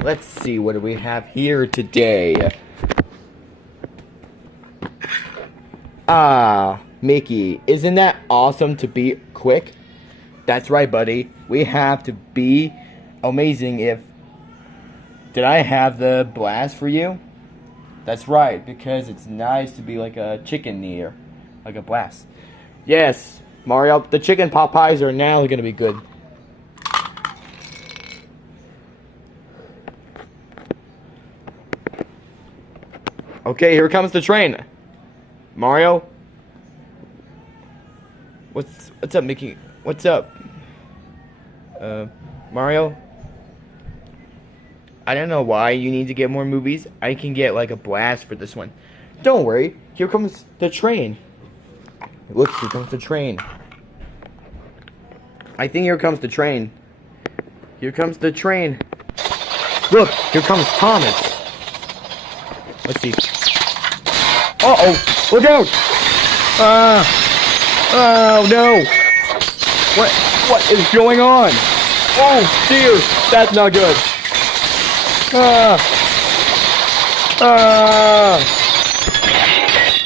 Let's see, what do we have here today? Ah, Mickey, isn't that awesome to be quick? That's right, buddy. We have to be amazing if... Did I have the blast for you? That's right, because it's nice to be like a chicken near. Like a blast. Yes, Mario, the chicken pot pies are now going to be good. Okay, here comes the train. Mario? What's up, Mickey? What's up? Mario? I don't know why you need to get more movies. I can get like a blast for this one. Don't worry. Here comes the train. Look, here comes the train. I think here comes the train. Here comes the train. Look, here comes Thomas. Let's see. Uh-oh! Look out! Oh no! What is going on? Oh dear! That's not good.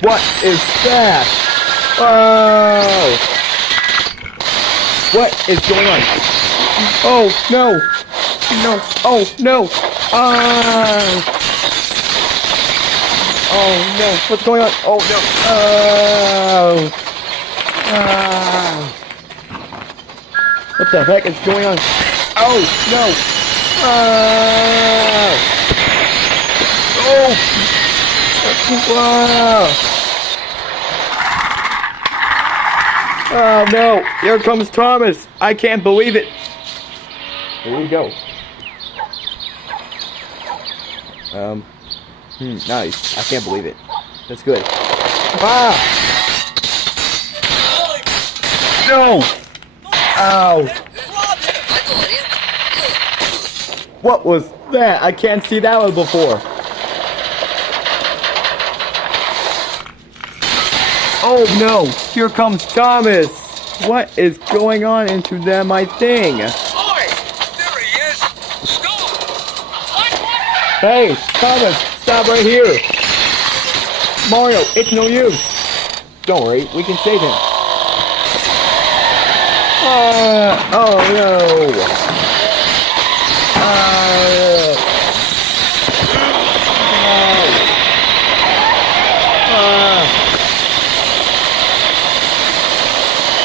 What is that? Oh! What is going on? Oh no! No! Oh no! Oh no! What's going on? Oh no! What the heck is going on? Oh no! Oh! Oh no! Here comes Thomas! I can't believe it! Here we go. Nice. I can't believe it. That's good. Ah! No! Ow! What was that? I can't see that one before. Oh no! Here comes Thomas! What is going on into them, I think? Oi! There he is! Stop! Hey, Thomas! Stop right here! Mario, it's no use! Don't worry, we can save him. Oh no!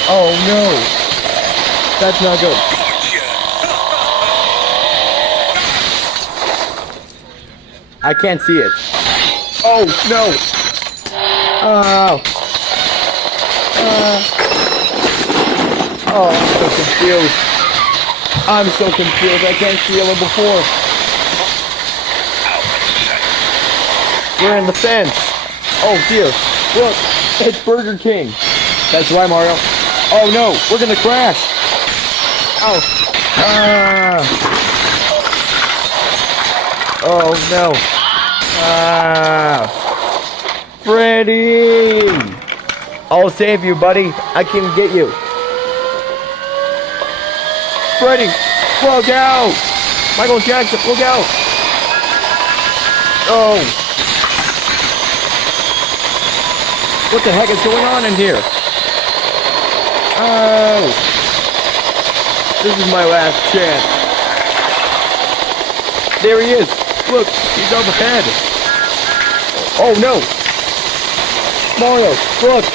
Oh no! That's not good. I can't see it. Oh no! Oh! Oh, I'm so confused. I'm so confused. I can't see it before. We're in the fence. Oh dear. Look, it's Burger King. That's right, Mario. Oh no, we're gonna crash. Oh. Oh no. Freddy! I'll save you, buddy. I can get you. Freddy, look out! Michael Jackson, look out! Oh! What the heck is going on in here? Oh! This is my last chance. There he is! Look, he's up ahead. Oh no! Mario, look!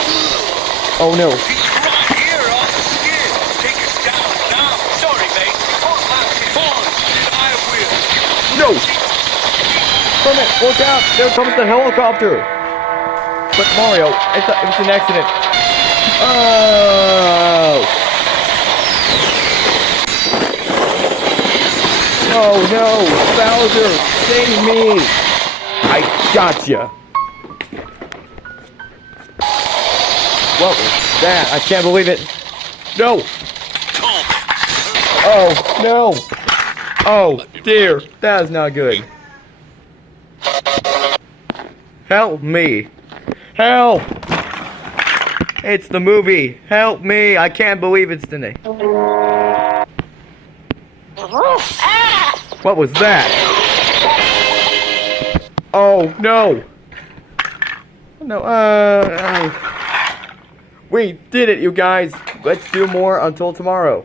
Oh no! No! Kermit, look out! There comes the helicopter! But Mario, it was an accident. Oh! Oh no! Bowser, save me! I gotcha! What was that? I can't believe it! No! Oh no! Oh dear, that is not good. Help me! Help! It's the movie. Help me! I can't believe it's the name. What was that? Oh, no. No, we did it, you guys. Let's do more until tomorrow.